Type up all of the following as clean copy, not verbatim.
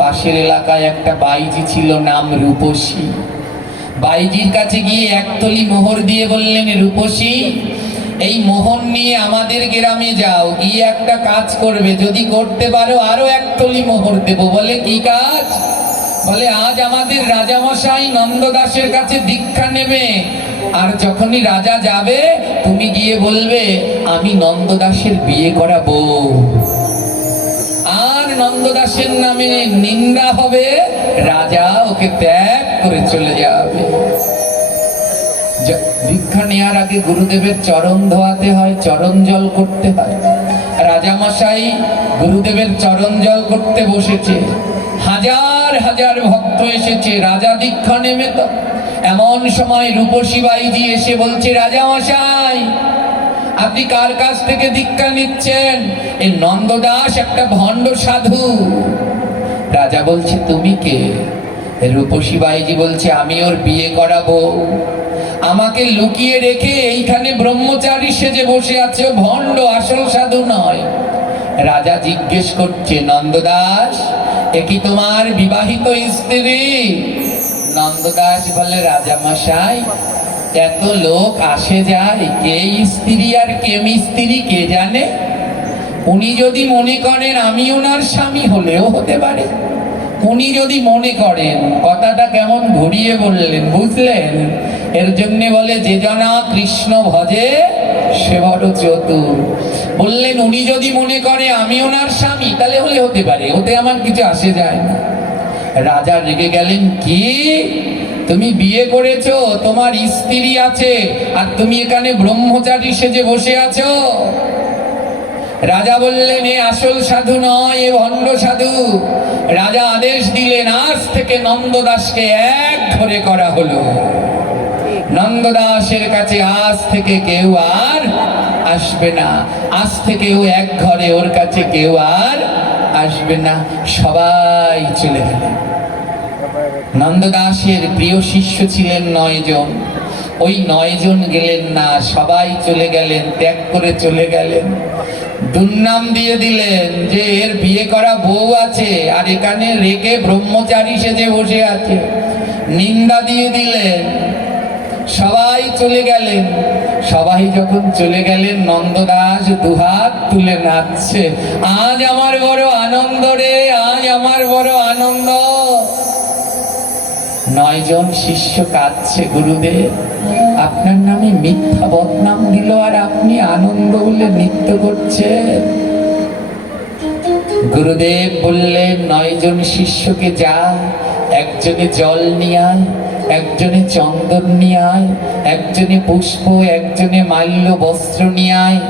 পাশের এলাকায় একটা বাইজি ছিল, নাম রূপসী। বাইজির কাছে গিয়ে একতলি মোহর দিয়ে বললেন, রূপসী, এই মোহর নিয়ে আমাদের গ্রামে যাও, গিয়ে একটা কাজ করবে, যদি করতে পারো আরো একতলি মোহর দেব। বলে কি কাজ? বলে আজ আমাদের রাজামশাই নন্দদাসের কাছে দীক্ষা নেবে, আর যখনই রাজা যাবে তুমি গিয়ে বলবে আমি নন্দদাসের বিয়ে করাবো। আর নন্দদাসের নামে নিন্দা হবে, রাজা ওকে ত্যাগ করে চলে যাবে। দীক্ষা নেওয়ার আগে গুরুদেবের চরণ ধোয়াতে হয়, চরণ জল করতে হয়। রাজামশাই গুরুদেবের চরণ জল করতে বসেছে, হাজার হাজার ভক্ত এসেছে, রাজা দীক্ষা নেবে। তো এমন সময় রূপসী বাইজি এসে বলছে, রাজামশাই আপনি কার কাছ থেকে দীক্ষা নিচ্ছেন? এই নন্দদাস একটা ভণ্ড সাধু। রাজা বলছে, তুমি কে? রূপসী বাইজি বলছে, আমি ওর বিয়ে করাবো। আমাকে লুকিয়ে রেখে এইখানে ব্রহ্মচারী সেজে বসে আছে, ভণ্ড, আসল সাধু নয়। রাজা জিজ্ঞেস করছে, নন্দদাস এ কি তোমার বিবাহিত স্ত্রী? নন্দদাস বলে, রাজামশাই এত লোক আসে যায়, কে স্ত্রী আর কে মিস্ত্রি কে জানে। উনি যদি মনে করেন আমি ওনার স্বামী, হলেও হতে পারে। উনি যদি মনে করেন, কথাটা কেমন ঘুরিয়ে বললেন, বুঝলেন? এর জন্য বলে, যে জনা কৃষ্ণ ভজে সে বড় চতুর। বললেন উনি যদি মনে করে আমি ওনার স্বামী, তাহলে হলে হতে পারে, ওতে আমার কিছু আসে যায় না। রাজা রেগে গেলেন, কি তুমি বিয়ে করেছো, তোমার স্ত্রী আছে, আর তুমি এখানে ব্রহ্মচারী সেজে বসে আছো? রাজা বললেন, এ আসল সাধু নয়, এ ভণ্ড সাধু। রাজা আদেশ দিলেন, আজ থেকে নন্দদাসকে এক ঘরে করা হলো। নন্দদাসের কাছে আজ থেকে কেউ আর আসবে না, আজ থেকে ও এক ঘরে, ওর কাছে কেউ আর আসবে না। সবাই চলে গেলেন। নন্দদাসের প্রিয় শিষ্য ছিলেন 9 জন, ওই 9 জন গেলেন না, সবাই চলে গেলেন, ত্যাগ করে চলে গেলেন। দুর্নাম দিয়ে দিলেন যে এর বিয়ে করা বউ আছে, আর এখানে রেখে ব্রহ্মচারী সেজে বসে আছে। নিন্দা দিয়ে দিলেন, সবাই চলে গেলেন। সবাই যখন চলে গেলেন, নন্দদাস দুহাত তুলে নাচছে, আজ আমার বড় আনন্দ রে, আজ আমার বড় আনন্দ। 9 জন শিষ্য কাঁদছে, গুরুদেব আপনার নামে মিথ্যা বদনাম দিল, আর আপনি আনন্দ বলে নৃত্য করছেন। গুরুদেব বললেন, 9 জন শিষ্যকে যা, একজনে জল নিয়ে আয়, একজনে চন্দন নিয়ে আয়, একজনে পুষ্প, একজনে মাল্য বস্ত্র নিয়ে আয়।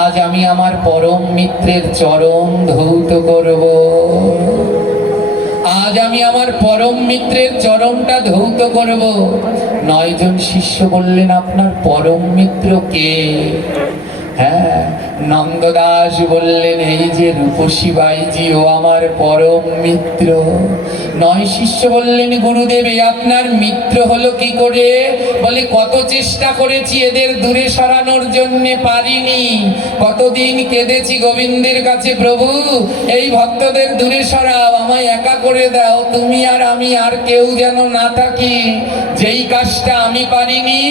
আজ আমি আমার পরম মিত্রের চরণ ধৌত করব। আজ আমি আমার পরম মিত্রের চরণটা ধৌত করব। 9 জন শিষ্য বললেন, আপনার পরম মিত্র কে? হ্যাঁ, নন্দদাস বললেন, এই যে রূপসী বাইজি, ও আমার পরম মিত্র। 9 শিষ্য বললেন, গুরুদেব এই আপনার মিত্র হলো কি করে? বলে, কত চেষ্টা করেছি এদের দূরে সরানোর জন্য, পারিনি। কতদিন কেঁদেছি গোবিন্দের কাছে, প্রভু এই ভক্তদের দূরে সরাও, আমায় একা করে দাও, তুমি আর আমি আর কেউ যেন না থাকি। যেই কাজটা আমি পারিনি,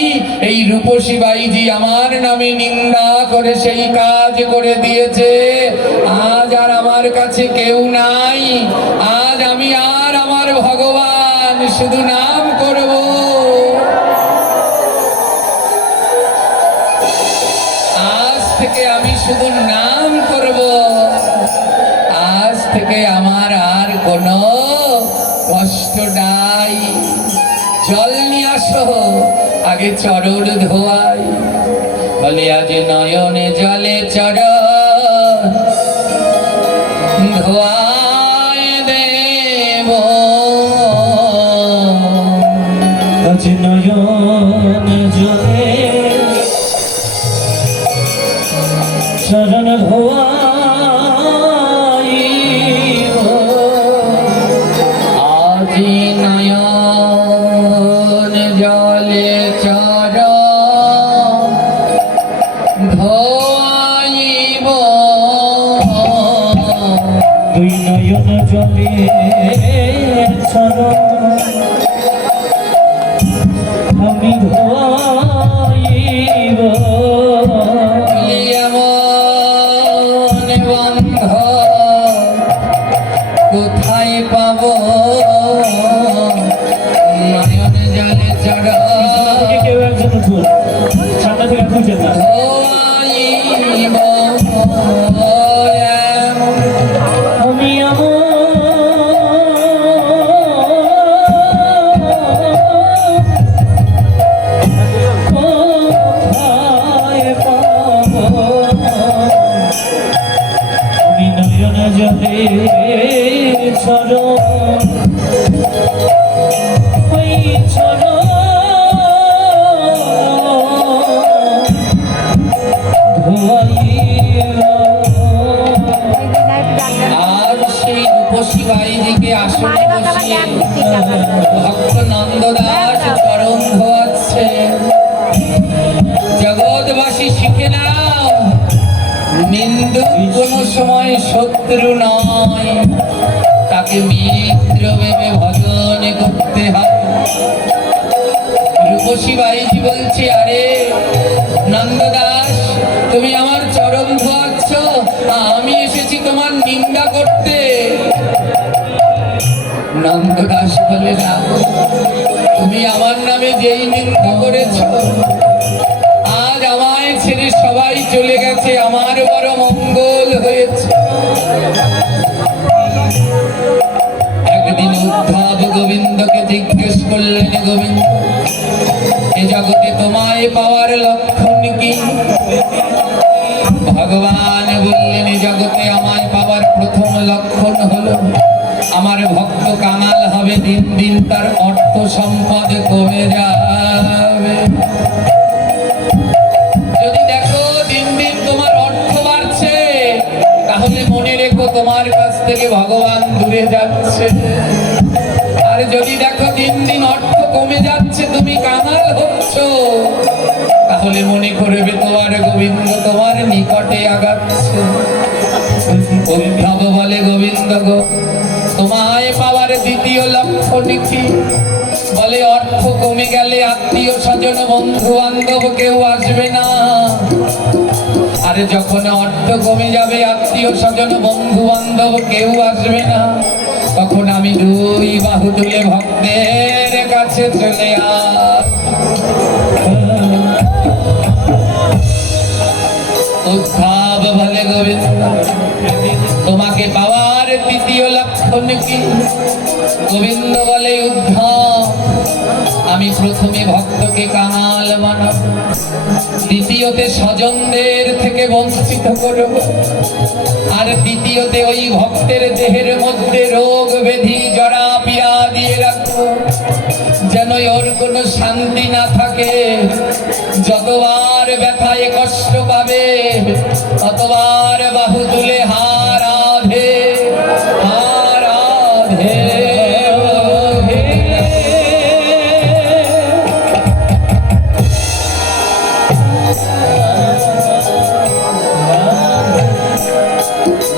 এই রূপসী বাইজি আমার নামে নিন্দা করে সেই কাজ করে দিয়েছে। আজ আর আমার কাছে কেউ নাই, আজ আমি আর আমার ভগবান শুধু নাম করব। আজ থেকে আমি শুধু নাম করব, আজ থেকে আমার আর কোনো কষ্ট নাই। জল নিয়ে আসো, আগে চরণ ধোয়াই। বলে, আজ নয়নে জলে চরণ ধোয়ায় দেব, আজ নয়নে জলে চরণ ধোয়াইব। আজ নয়ন জলে চরণ ধোয়াইব। 2 নয়ন জলে চরণ আমি ধোয়াইব এমন বন্ধ কোথায় পাব নয়ন জলে চড় থেকে কেউ একজন উঠুন সামনে থেকে খুঁজে না ধোয়াইব আমি কোথায় পাবো আমি নয়ন জলে চরণ ওই চরণ আর সেই রূপসী বাড়িদিকে আসনে বসিয়ে ভক্ত নন্দদাস চরণ ধোয়াচ্ছে। জগৎবাসী শিখে নাও, নিন্দুক কোনো সময় শত্রু নয়, তাকে মিত্র ভেবে ভজন করতে হয়। রূপসী বাইজি বলছে, আরে নন্দদাস, তুমি আমার চরণ ধোয়াচ্ছ, আমি এসেছি তোমার নিন্দা করতে। নন্দদাস বলে, না, তুমি আমার নামে যেই নিন্দা করেছ, আজ আমায় ছেড়ে সবাই চলে গেছে, আমার বড় মঙ্গল হয়েছে। একদিন উদ্ধব গোবিন্দকে জিজ্ঞেস করলেন, গোবিন্দ, এ জগতে তোমায় পাওয়ার লক্ষণ কি? ভগবান বললেন, এ জগতে আমায় পাওয়ার প্রথম লক্ষণ হলো আমার ভক্ত কাঙাল হবে, দিন দিন তার অর্থ সম্পদ কমে যাবে। যদি দেখো দিন দিন তোমার অর্থ বাড়ছে, তাহলে মনে রেখো তোমার কাছ থেকে ভগবান দূরে যাচ্ছে। আর যদি দেখো দিন দিন অর্থ কমে যাচ্ছে, তুমি কাঙাল হচ্ছ, তাহলে মনে করবে তোমার গোবিন্দ তোমার নিকটে আগাচ্ছে। উদ্ধব বলে, গোবিন্দ গো, তোমায় পাওয়ার দ্বিতীয় লক্ষণ কি? বলে, অর্থ কমে গেলে আত্মীয় স্বজন বন্ধু বান্ধব কেউ আসবে না। আর যখন অর্থ কমে যাবে, আত্মীয় স্বজন বন্ধু বান্ধব কেউ আসবে না, তখন আমি দুই বাহু তুলে ভক্তের কাছে চলে উদ্ধব বলে, গোবিন্দ, তোমাকে পাওয়ার তৃতীয় লক্ষণ কি? গোবিন্দ বলে, উদ্ধব, আমি প্রথমে ভক্তকে কাঙাল বানাব, দ্বিতীয়তে স্বজনদের থেকে বঞ্চিত করব, আর তৃতীয়তে ওই ভক্তের দেহের মধ্যে রোগ ব্যাধি জরা পীড়া দিয়ে রাখবো, যেন ওর কোনো শান্তি না থাকে। যতবার ব্যথায় কষ্ট পাবে, ততবার বাহু তুলে হা রাধে, হা রাধে বলে।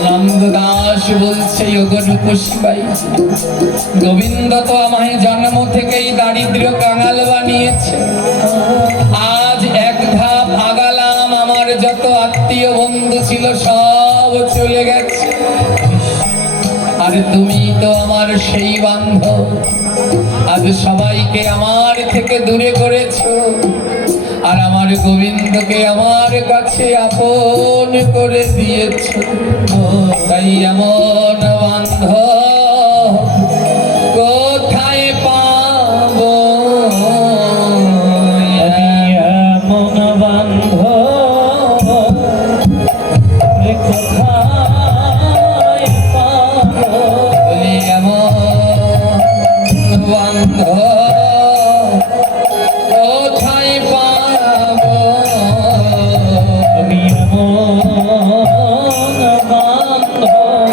নন্দদাস বলছে, ওগো রূপসী বাই, গোবিন্দ তো আমায় জন্ম থেকেই দারিদ্র কাঙাল বানিয়েছে। আজ এক ধাপ আগালাম, আমার যত আত্মীয় বন্ধু ছিল সব চলে গেছে। আর তুমি তো আমার সেই বান্ধব, আজ সবাইকে আমার থেকে দূরে করেছো, আর আমার গোবিন্দকে আমার কাছে আপন করে দিয়েছ। তাই এমন বান্ধব কোথায় পাবো? এমন বান্ধব কোথায় পাবো? বলি, এমন বান্ধব কোথায় পাবো? আমি এমন বান্ধব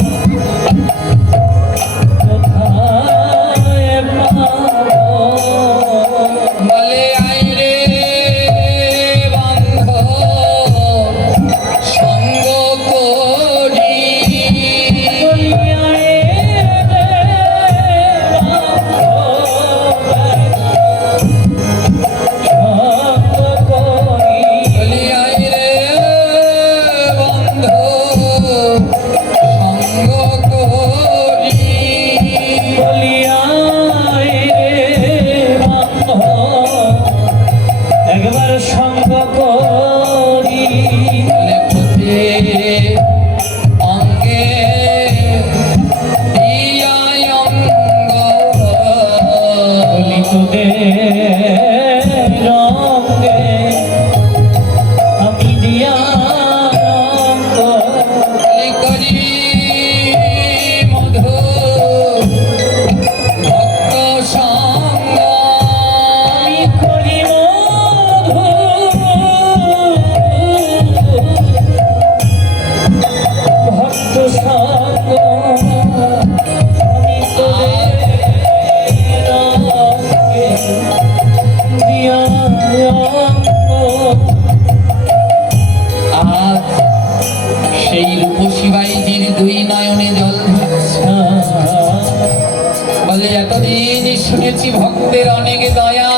বলে এতদিন শুনেছি ভক্তের অনেক দয়া,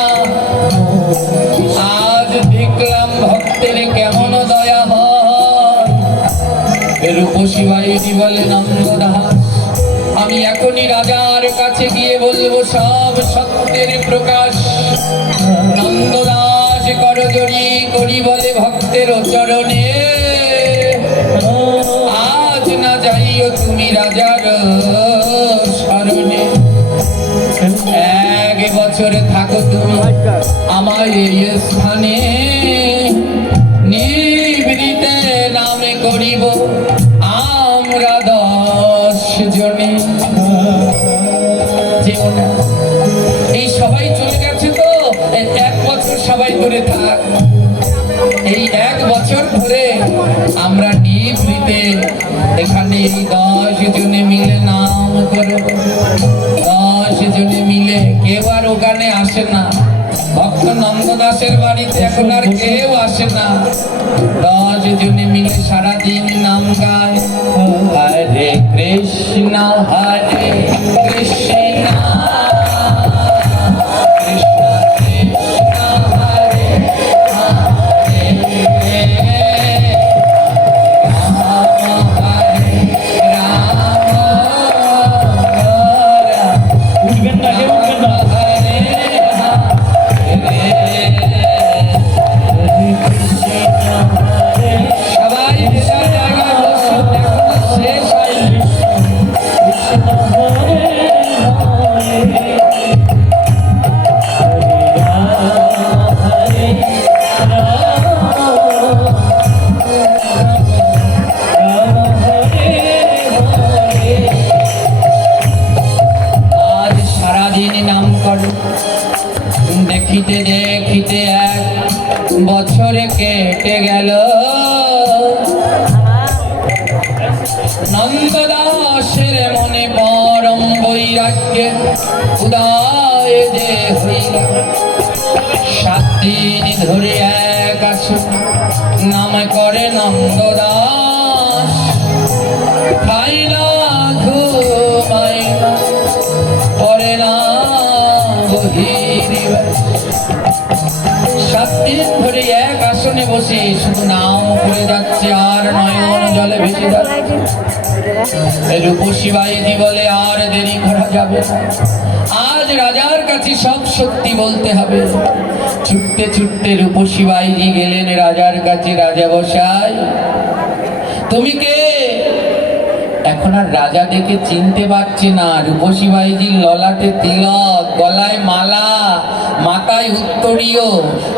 আজ দেখলাম ভক্তের কেমন দয়া হয়। রূপসী বায়ুজি বলে নন্দদাস, আমি এখনই রাজার কাছে গিয়ে বলবো সব সত্যের প্রকাশ। নন্দদাস করজড়ি করি বলে ভক্তের চরণে, আজ না যাইও তুমি রাজার শরণে। 1 বছর থাকো তুমি আমার এই স্থানে, নিভৃতে নামে করিব আমরা 10 জনে। যেও না, এই সবাই চলে গেছে তো 1 বছর সবাই দূরে থাক। এই 1 বছর ধরে আমরা নিভৃতে এখানে এই 10 জনে মিলে নাম করব। 10 জনে মিলে, কেউ আর ওখানে আসে না। ভক্ত নন্দদাসের বাড়িতে এখন আর কেউ আসে না। 10 জনে মিলে সারাদিন নাম গায়, হরে কৃষ্ণ হরে কৃষ্ণ কৃষ্ণ কৃষ্ণ হরে হরে, রাম হরে রাম উঠবেন না, কেউ উঠবেন না। হরে হরে। সবাই যে যার জায়গায় বসুন, এখনো শেষ হয়নি। আজ সারাদিন নাম করো, দেখিতে দেখিতে 1 বছরে কেটে গেল। নন্দদাসের মনে পরম বৈরাগ্যে উদয় যে হইল। 7 দিন ধরে এক আসন নাম করে নন্দদাস, খাই না ঘুমাই না পরে না বহিরিবাস। 7 দিন ধরে এক আসনে বসে শুধু নাম করে যাচ্ছে আর নয়ন জলে ভেসে যাচ্ছে। রূপসী বায়ুজি বলে আর দেরি করা যাবে না, আজ রাজার কাছে সব সত্যি বলতে হবে। ছুটতে ছুটতে রূপসী বায়ুজি গেলেন রাজার কাছে। রাজা বসাই, তুমি কে? এখন আর রাজা দেখে চিনতে পারছে না। রূপসী বাঈজির ললাটে তিলক, গলায় মালা, মাথায় উত্তরীয়।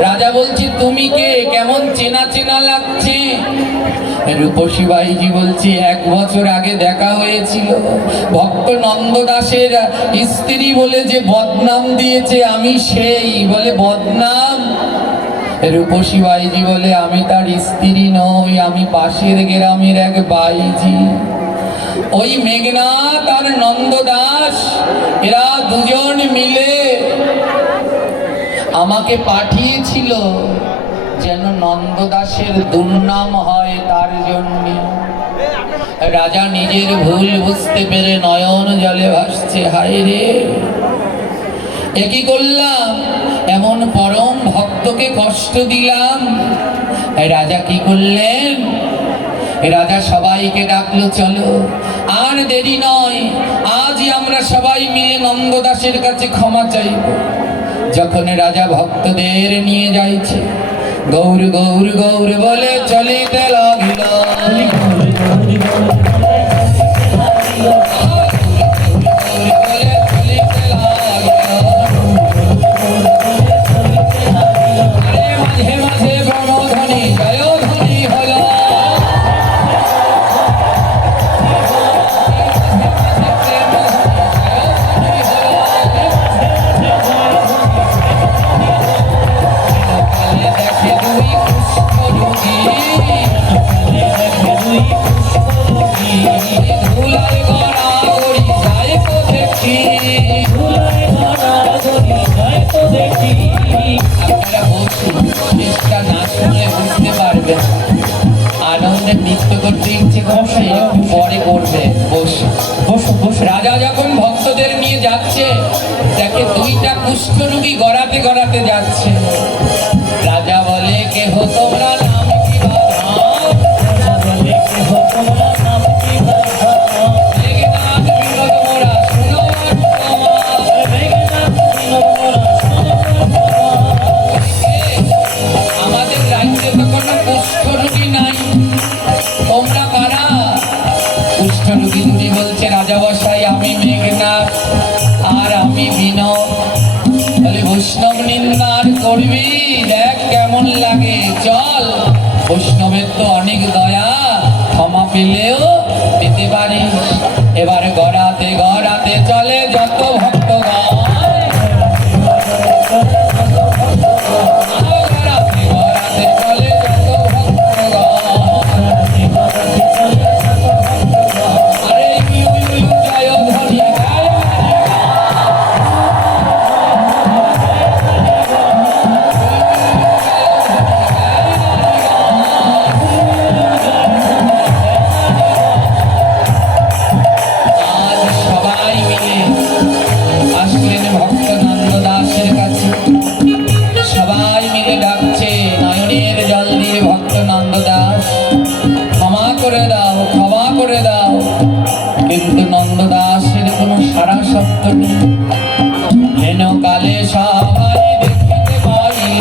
রাজা বলছে তুমি কে? কেমন চেনা চেনা লাগছে। রূপসী বাঈজি বলছে 1 বছর আগে দেখা হয়েছিল, ভক্ত নন্দদাসের স্ত্রী বলে যে বদনাম দিয়েছে আমি সেই। বলে বদনাম? রূপসী বাঈজি বলে আমি তার স্ত্রী নই, আমি পাশের গ্রামের এক বাঈজি। ওই মেঘনাথ আর নন্দদাস এরা দুজন মিলে আমাকে পাঠিয়েছিল যেন নন্দদাসের দুর্নাম হয় তার জন্য। রাজা নিজের ভুল বুঝতে পেরে নয়ন জলে ভাসছে, হায় রে এ কি করলাম, এমন পরম ভক্তকে কষ্ট দিলাম। রাজা কি করলেন? রাজা সবাইকে ডাকলো, চলো আর দেরি নয়, আজই আমরা সবাই মিলে নন্দদাসের কাছে ক্ষমা চাইব। যখন রাজা ভক্তদের নিয়ে যাইছে, গৌর গৌর গৌর বলে চলিতে লাগিল। মাঝে মাঝে ব্রহ্মধ্বনি জয়ধ্বনি হল। দেখে দুই কুষ্ঠরোগী, ধুলায় গড়াগড়ি যায় তো দেখি। আপনারা বসুন, শেষটা না শুনলে বুঝতে পারবেন। আনন্দে নৃত্য করতে ইচ্ছে করছে, পরে করবে। বসুন বসুন বসুন। রাজা যখন ভক্তদের নিয়ে যাচ্ছে দেখে দুইটা কুষ্ঠরোগী গড়াতে গড়াতে যাচ্ছে। রাজা বলে, কেহ তোমরা নাম কি বাঁধাও? বলে কেহ তোমরা নাম কি বাঁধাও? মেঘনাদ বিনোদ মোরা শুনো বর্তমান। মেঘনাদ বিনোদ মোরা শোনো বর্তমান। আমাদের রাজ্যে তো কোনো কুষ্ঠরোগী নাই, তোমরা কারা? কুষ্ঠরোগী দুটি বলছে, রাজা বসাই আমি মেঘনাদ আর আমি বিনোদ। বলে বৈষ্ণব নিন্দার করবি, দেখ কেমন লাগে, চল। বৈষ্ণবের তো অনেক দয়া, ক্ষমা পেলেও পেতে পারিস। এবার গড়াতে গড়াতে চলে যত ভক্তগণ, গড়াতে গড়াতে চলে যত ভক্তগণ। আরে ইউ ইউ ইউ জয় ধ্বনি গায়। আজ সবাই মিলে আসলেন ভক্ত নন্দ দাসের কাছে। সবাই মিলে ডাকছে, নয়নের জল দিয়ে ভক্ত নন্দ দাস, ক্ষমা করে দাও, ক্ষমা করে দাও। কিন্তু নন্দ দাসের কোনো সারা শব্দ নেই। হেন কালে সবাই দেখিতে পাইল,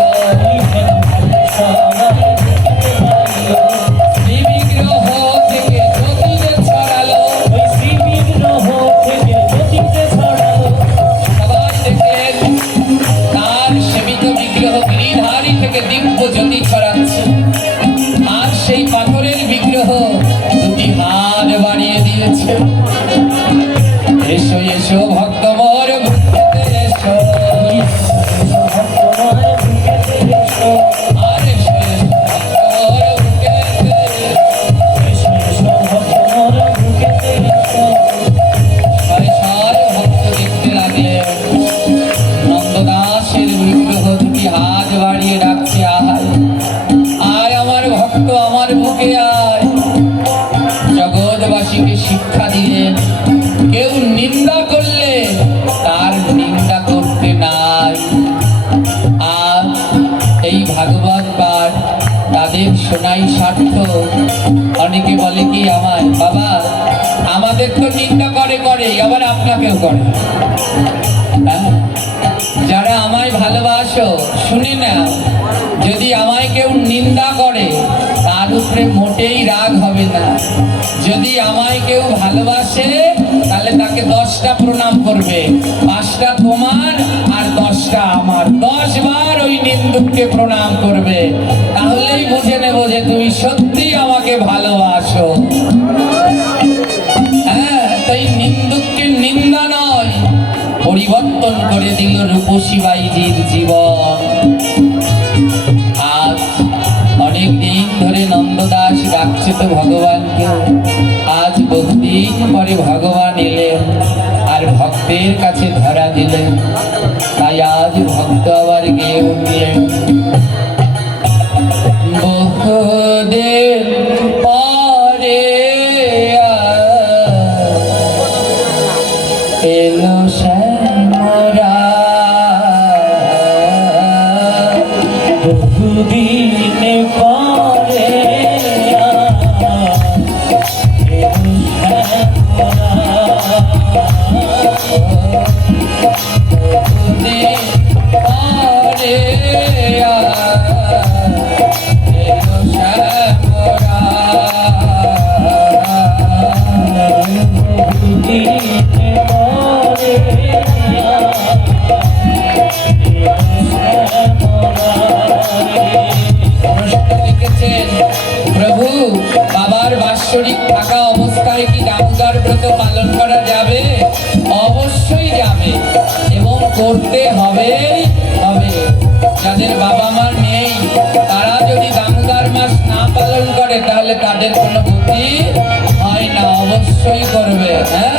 শ্রী বিগ্রহ থেকে জ্যোতিতে ছড়ালো। ওই শ্রী বিগ্রহ থেকে জ্যোতিতে ছড়ালো। সবাই দেখলেন তার সেবিত বিগ্রহ গিরিধারী থেকে দিব্য জ্যোতি ছড়াচ্ছে। আর সেই পাথরের বিগ্রহ দুটি হাত বাড়িয়ে দিয়েছে। এসো এসো ভক্ত মোর বুকেতে এসো, ভক্তময় বুকেতে এসো। আর এসো এসো ভক্ত মোর বুকেতে। এসো এসো ভক্তময় বুকেতে এসো। ছয় ছয় ভক্ত দেখতে লাগলেন নন্দদাসের বিগ্রহ দুটি হাত বাড়িয়ে ডাকছে, আয় আয় আমার ভক্ত, আমার বুকে আয়। জগৎবাসীকে শিক্ষা দিলেন, কেউ নিন্দা করলে তার নিন্দা করতে নাই। আজ এই ভাগবত পাঠ তাদের শোনাই সার্থক। অনেকে বলে কি আমায়, বাবা আমাদের তো নিন্দা করে করে, আবার আপনাকেও করে। হ্যাঁ? যারা আমায় ভালোবাসো শুনে না, যদি আমায় কেউ নিন্দা করে তার উপরে মোটেই রাগ হবে না। যদি আমায় কেউ ভালোবাসে তাহলে তাকে 10টা প্রণাম করবে, 5টা তোমার আর 10টা আমার। 10 বার ওই নিন্দুককে প্রণাম করবে, তাহলেই বুঝে নেব যে তুমি সত্যি আমাকে ভালোবাসো। হ্যাঁ, তাই নিন্দুককে নিন্দা নয়, পরিবর্তন করে দিল রূপসী বাইজির জীবন। আজ অনেক দিন ধরে নন্দদাস ডাকছে তো ভগবানকে। আজ বহুদিন পরে ভগবান এলেন আর ভক্তের কাছে ধরা দিলেন। তাই আজ ভক্ত আবার গিয়ে উঠলেন, বহুদিন পরে এলো শ্যামরা, বহুদিন পরে প্রভু বাবার বাৎসরিক থাকা অবস্থায় কি দামোদর ব্রত পালন করা যাবে? অবশ্যই যাবে এবং করতে হবে হবে। যাদের বাবা মা নেই তারা যদি দামোদর মাস না পালন করে তাহলে তাদের কোনো গতি হয় না, অবশ্যই করবে। হ্যাঁ,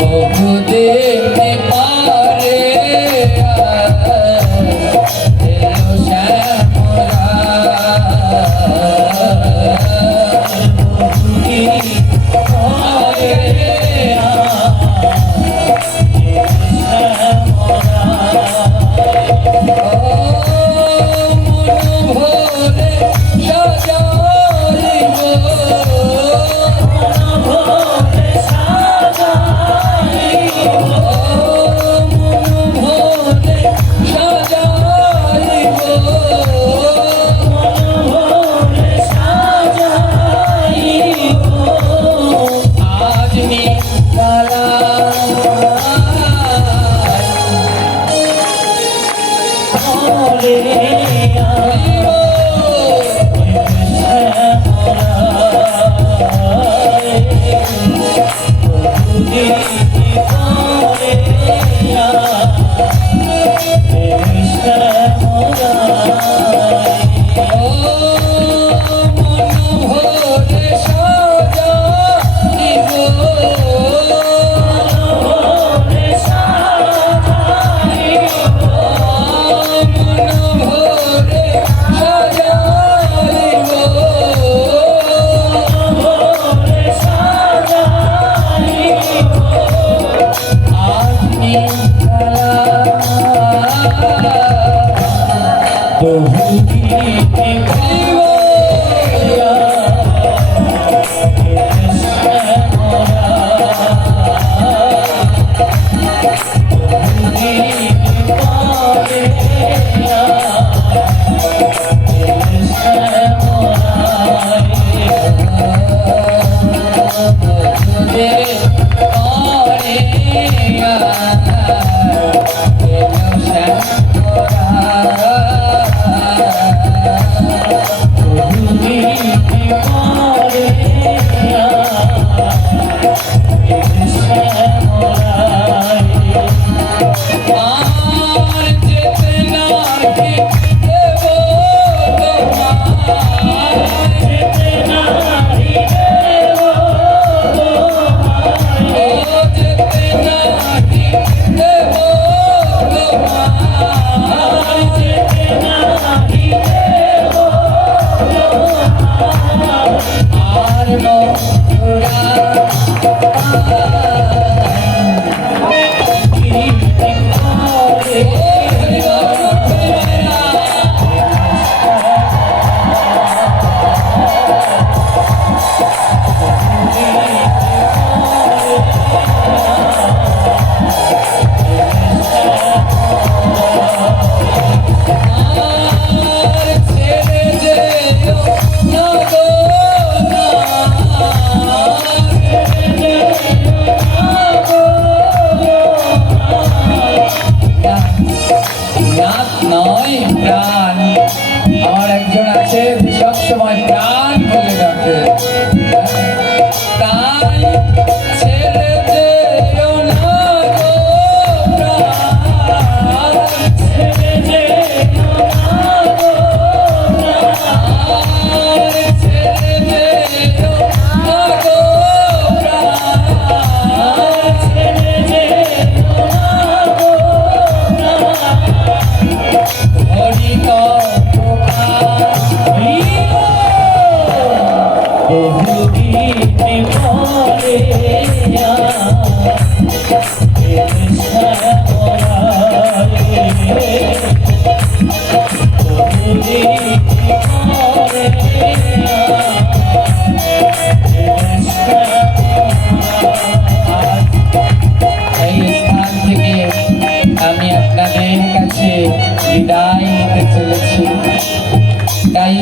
বহুদিন পরে এলো শ্যামরা, পরে বিদায় নিতে চলেছি। তাই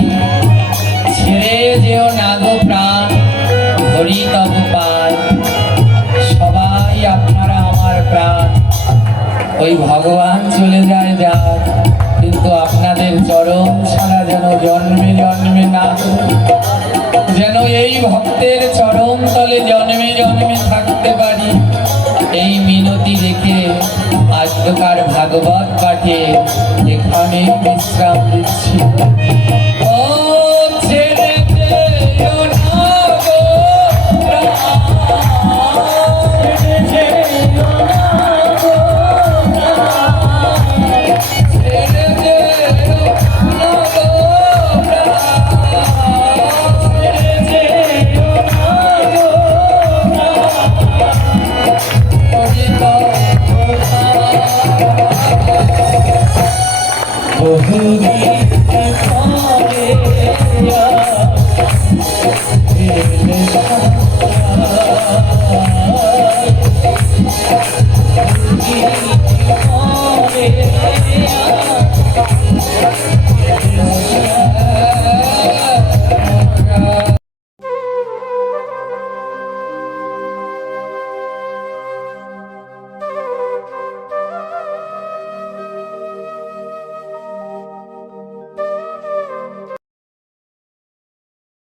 ছেড়ে যেও না গো প্রাণ, হরি তব পায়। সবাই আপনারা আমার প্রাণ, ওই ভগবান চলে যায় যাক, কিন্তু আপনাদের চরণ ছাড়া যেন জন্মে জন্মে না, যেন এই ভক্তের চরণ তলে জন্মে জন্মে থাকতে পারি, এই মিনতি রেখে আজকার ভাগবত পাঠে এখানে বিশ্রাম দিচ্ছি। ও ছেড়ে যেও না গো প্রাণ, ছেড়ে যেও না গো প্রাণ, ছেড়ে যেও না গো প্রাণ, ছেড়ে যেও না গো প্রাণ। বহু